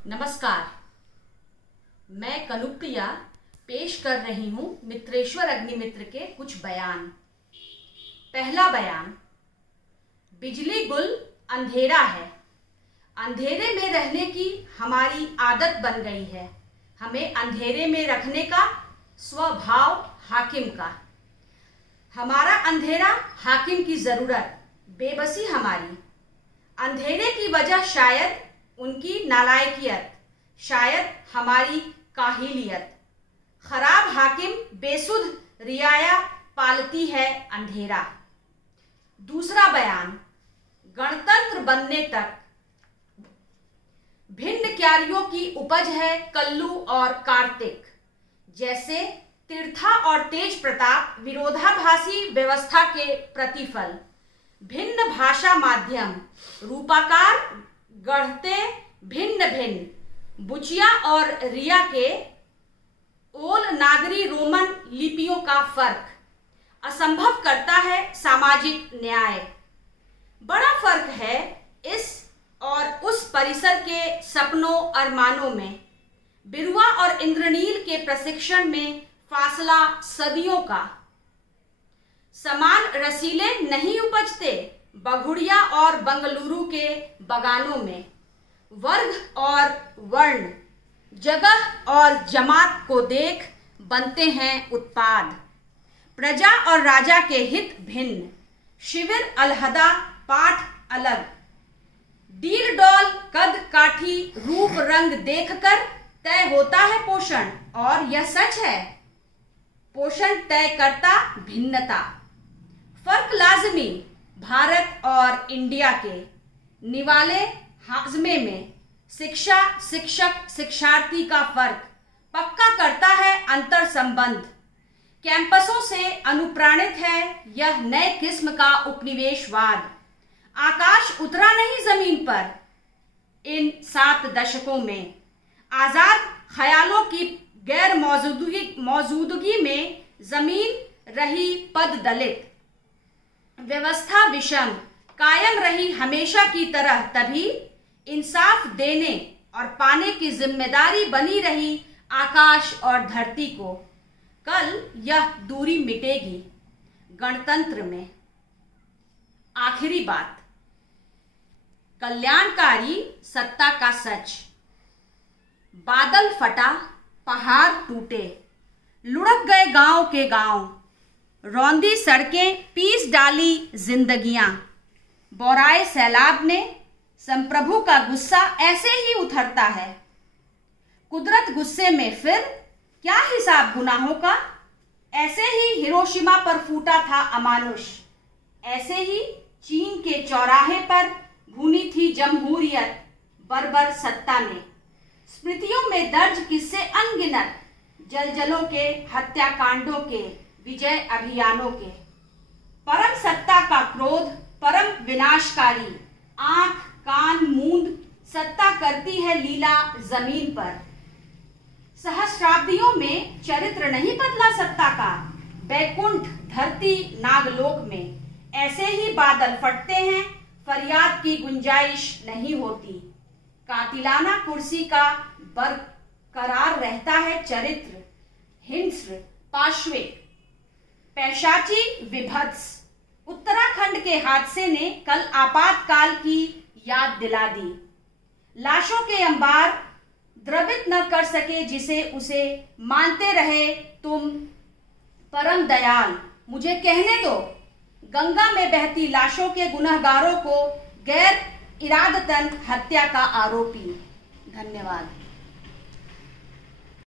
नमस्कार, मैं कनुप्रिया पेश कर रही हूं मित्रेश्वर अग्निमित्र के कुछ बयान। पहला बयान। बिजली गुल अंधेरा है। अंधेरे में रहने की हमारी आदत बन गई है। हमें अंधेरे में रखने का स्वभाव हाकिम का। हमारा अंधेरा हाकिम की जरूरत, बेबसी हमारी। अंधेरे की वजह शायद उनकी नालायकियत, शायद हमारी काहिलियत। खराब हाकिम बेसुध रियाया पालती है अंधेरा। दूसरा बयान। गणतंत्र बनने तक भिन्न क्यारियों की उपज है कल्लू और कार्तिक। जैसे तीर्था और तेज प्रताप विरोधाभासी व्यवस्था के प्रतिफल। भिन्न भाषा माध्यम रूपाकार गढ़ते भिन्न भिन्न। बुचिया और रिया के ओल नागरी रोमन लिपियों का फर्क असंभव करता है सामाजिक न्याय। बड़ा फर्क है इस और उस परिसर के सपनों अरमानों में। बिरुआ और इंद्रनील के प्रशिक्षण में फासला सदियों का। समान रसीले नहीं उपजते बघुड़िया और बंगलुरु के बगानों में। वर्ग और वर्ण, जगह और जमात को देख बनते हैं उत्पाद। प्रजा और राजा के हित भिन्न, शिविर अलहदा पाठ अलग। डील डॉल कद काठी रूप रंग देखकर तय होता है पोषण, और यह सच है। पोषण तय करता भिन्नता। फर्क लाजमी भारत और इंडिया के निवाले हाजमे में। शिक्षा शिक्षक शिक्षार्थी का फर्क पक्का करता है अंतर संबंध। कैंपसों से अनुप्राणित है यह नए किस्म का उपनिवेशवाद। आकाश उतरा नहीं जमीन पर इन 7 दशकों में। आजाद ख्यालों की गैर मौजूदगी में जमीन रही पद दलित। व्यवस्था विषम कायम रही हमेशा की तरह, तभी इंसाफ देने और पाने की जिम्मेदारी बनी रही आकाश और धरती को। कल यह दूरी मिटेगी गणतंत्र में। आखिरी बात। कल्याणकारी सत्ता का सच। बादल फटा, पहाड़ टूटे, लुढ़क गए गांव के गांव। रौंदी सड़कें, पीस डाली जिंदगियां। बौराए सैलाब ने संप्रभु का गुस्सा ऐसे ही उतरता है। कुदरत गुस्से में फिर क्या हिसाब गुनाहों का। ऐसे ही हिरोशिमा पर फूटा था अमानुष। ऐसे ही चीन के चौराहे पर भूनी थी जमहूरियत बर्बर सत्ता ने। स्मृतियों में दर्ज किस्से अनगिनत, जलजलों के, हत्याकांडों के, विजय अभियानों के। परम सत्ता का क्रोध परम विनाशकारी। आंख कान मूंद सत्ता करती है लीला जमीन पर। सहस्राब्दियों में चरित्र नहीं बदला सत्ता का। बैकुंठ धरती नागलोक में ऐसे ही बादल फटते हैं, फरियाद की गुंजाइश नहीं होती। कातिलाना कुर्सी का बरकरार रहता है चरित्र। हिंस्र पाश्विक पैशाची विभत्स। उत्तराखंड के हादसे ने कल आपातकाल की याद दिला दी। लाशों के अंबार द्रवित न कर सके जिसे, उसे मानते रहे तुम परम दयाल। मुझे कहने दो, गंगा में बहती लाशों के गुनहगारों को गैर इरादतन हत्या का आरोपी। धन्यवाद।